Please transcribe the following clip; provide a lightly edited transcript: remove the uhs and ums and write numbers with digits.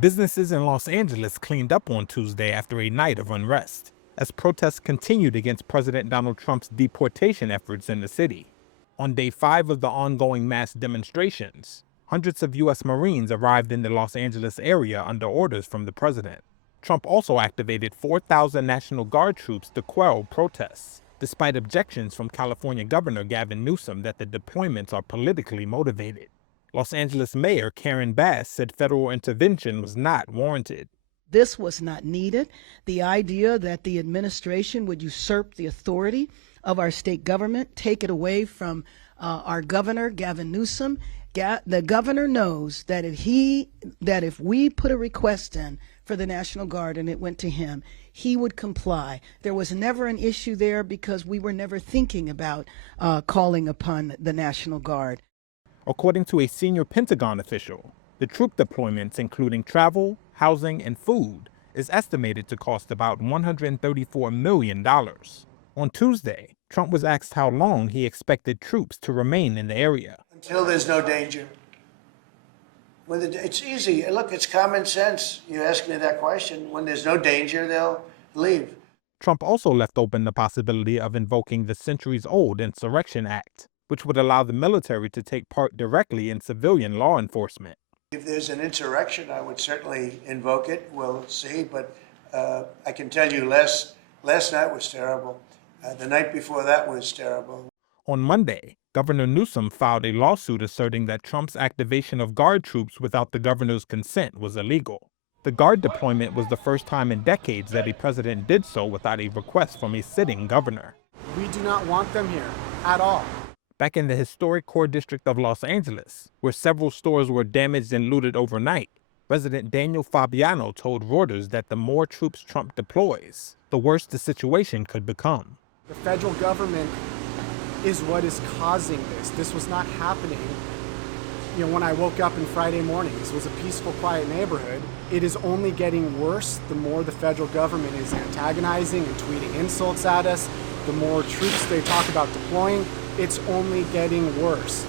Businesses in Los Angeles cleaned up on Tuesday after a night of unrest, as protests continued against President Donald Trump's deportation efforts in the city. On day 5 of the ongoing mass demonstrations, hundreds of U.S. Marines arrived in the Los Angeles area under orders from the president. Trump also activated 4,000 National Guard troops to quell protests, despite objections from California Governor Gavin Newsom that the deployments are politically motivated. Los Angeles Mayor Karen Bass said federal intervention was not warranted. This was not needed. The idea that the administration would usurp the authority of our state government, take it away from our governor, Gavin Newsom. The governor knows that if we put a request in for the National Guard and it went to him, he would comply. There was never an issue there because we were never thinking about calling upon the National Guard. According to a senior Pentagon official, the troop deployments, including travel, housing, and food, is estimated to cost about $134 million. On Tuesday, Trump was asked how long he expected troops to remain in the area. Until there's no danger. It's easy. Look, it's common sense. You ask me that question. When there's no danger, they'll leave. Trump also left open the possibility of invoking the centuries-old Insurrection Act, which would allow the military to take part directly in civilian law enforcement. If there's an insurrection, I would certainly invoke it. We'll see. But I can tell you last night was terrible. The night before that was terrible. On Monday, Governor Newsom filed a lawsuit asserting that Trump's activation of Guard troops without the governor's consent was illegal. The Guard deployment was the first time in decades that a president did so without a request from a sitting governor. We do not want them here at all. Back in the historic core district of Los Angeles, where several stores were damaged and looted overnight, Resident Daniel Fabiano told Reuters that the more troops Trump deploys, the worse the situation could become. The federal government is what is causing this. This was not happening, when I woke up on Friday morning. This was a peaceful, quiet neighborhood. It is only getting worse the more the federal government is antagonizing and tweeting insults at us. The more troops they talk about deploying, it's only getting worse.